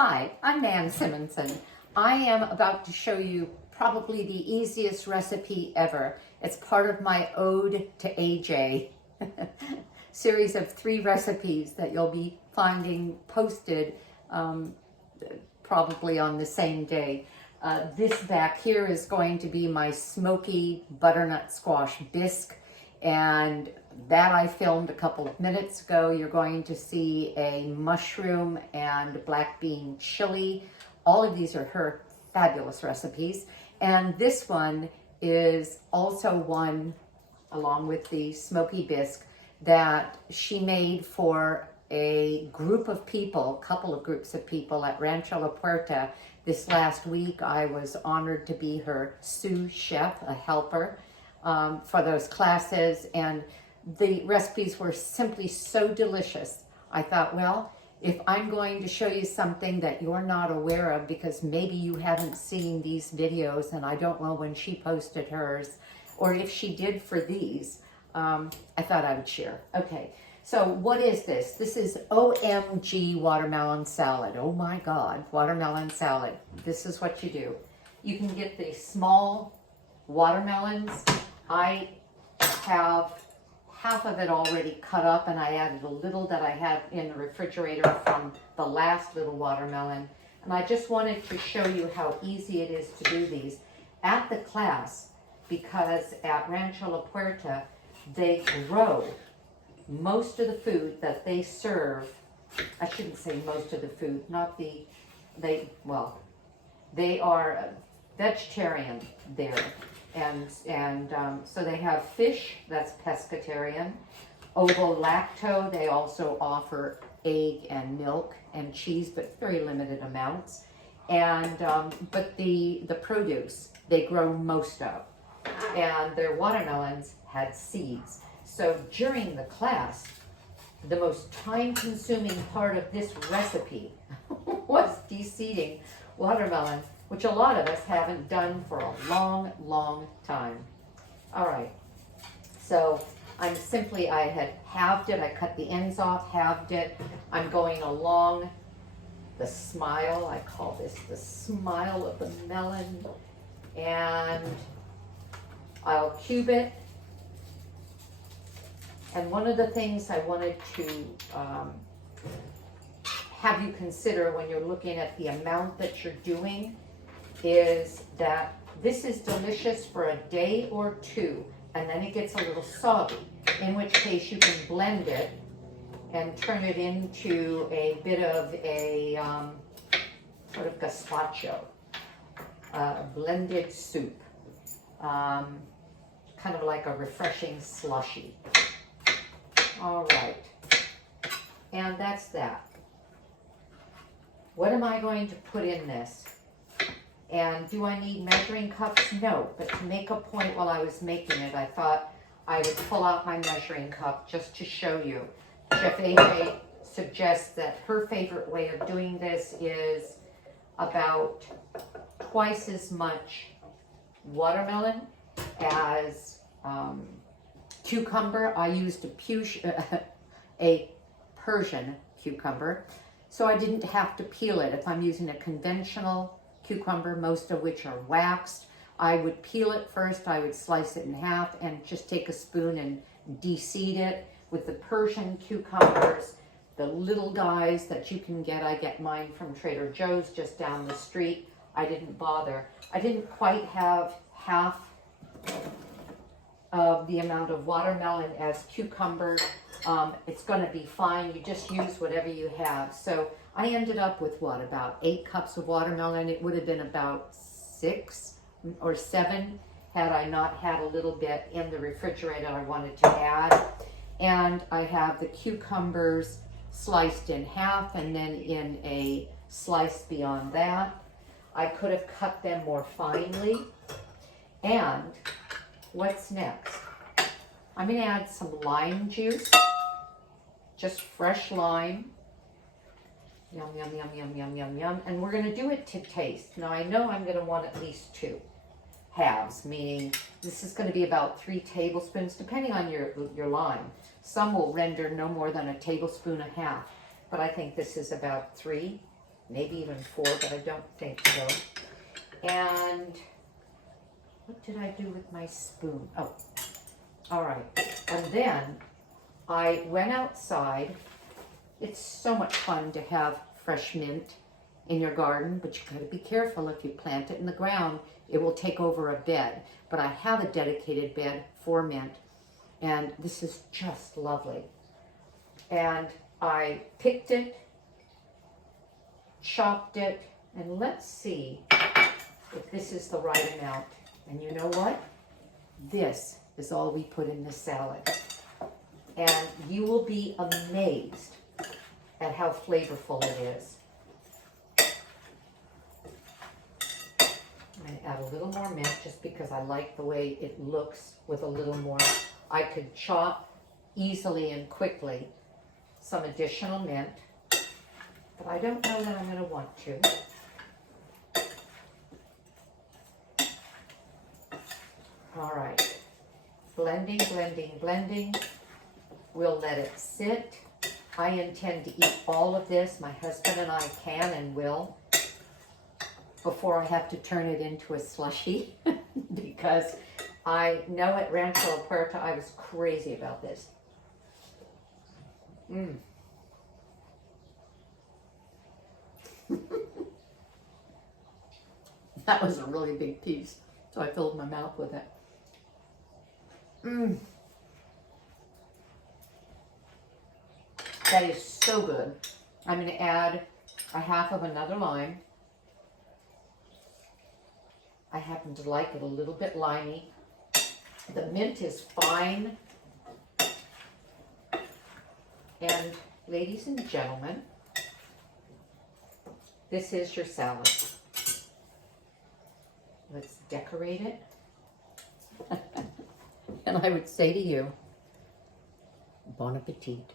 Hi, I'm Nan Simonson. I am about to show you probably the easiest recipe ever. It's part of my Ode to AJ series of 3 recipes that you'll be finding posted probably on the same day. This back here is going to be my smoky butternut squash bisque, and that I filmed a couple of minutes ago. You're going to see a mushroom and black bean chili. All of these are her fabulous recipes. And this one is also one, along with the smoky bisque, that she made for a group of people, a couple of groups of people at Rancho La Puerta. This last week, I was honored to be her sous chef, a helper, for those classes, and the recipes were simply so delicious. I thought, well, if I'm going to show you something that you're not aware of, because maybe you haven't seen these videos, and I don't know when she posted hers, or if she did for these, I thought I would share. Okay, so what is this? This is OMG watermelon salad. Oh my God, watermelon salad. This is what you do. You can get the small watermelons. I have half of it already cut up, and I added a little that I had in the refrigerator from the last little watermelon. And I just wanted to show you how easy it is to do these at the class, because at Rancho La Puerta, they grow most of the food that they serve. I shouldn't say most of the food, not the, they are vegetarian there. And so they have fish, that's pescatarian. Ovo-lacto, they also offer egg and milk and cheese, but very limited amounts. And but the produce, they grow most of. And their watermelons had seeds. So during the class, the most time-consuming part of this recipe was de-seeding watermelon, which a lot of us haven't done for a long, long time. All right, so I had halved it. I cut the ends off, halved it. I'm going along the smile. I call this the smile of the melon. And I'll cube it. And one of the things I wanted to have you consider when you're looking at the amount that you're doing is that this is delicious for a day or 2, and then it gets a little soggy, in which case you can blend it and turn it into a bit of a sort of gazpacho, blended soup, kind of like a refreshing slushy. All right, and that's that. What am I going to put in this? And do I need measuring cups? No, but to make a point while I was making it, I thought I would pull out my measuring cup just to show you. Chef AJ suggests that her favorite way of doing this is about twice as much watermelon as cucumber. I used a Persian cucumber, so I didn't have to peel it. If I'm using a conventional cucumber, most of which are waxed, I would peel it first. I would slice it in half and just take a spoon and de-seed it. With the Persian cucumbers, the little guys that you can get, I get mine from Trader Joe's just down the street. I didn't bother. I didn't quite have half of the amount of watermelon as cucumber. It's going to be fine. You just use whatever you have. So I ended up with what, about 8 cups of watermelon. It would have been about 6 or 7 had I not had a little bit in the refrigerator I wanted to add. And I have the cucumbers sliced in half and then in a slice beyond that. I could have cut them more finely. And what's next? I'm going to add some lime juice, just fresh lime. Yum, yum, yum, yum, yum, yum, yum. And we're going to do it to taste. Now, I know I'm going to want at least 2 halves, meaning this is going to be about 3 tablespoons, depending on your lime. Some will render no more than a tablespoon and a half, but I think this is about 3. maybe even 4, but I don't think so. And what did I do with my spoon? Oh, all right. And then I went outside. It's so much fun to have fresh mint in your garden, but you gotta be careful. If you plant it in the ground, it will take over a bed. But I have a dedicated bed for mint, and this is just lovely. And I picked it, chopped it, and let's see if this is the right amount. And you know what? This is all we put in this salad. And you will be amazed at how flavorful it is. I'm going to add a little more mint just because I like the way it looks with a little more. I could chop easily and quickly some additional mint, but I don't know that I'm going to want to. All right, blending, blending, blending. We'll let it sit. I intend to eat all of this. My husband and I can and will before I have to turn it into a slushy because I know at Rancho La Puerta I was crazy about this. That was a really big piece, so I filled my mouth with it. That is so good. I'm going to add a half of another lime. I happen to like it a little bit limey. The mint is fine. And ladies and gentlemen, this is your salad. Let's decorate it. And I would say to you, bon appetit.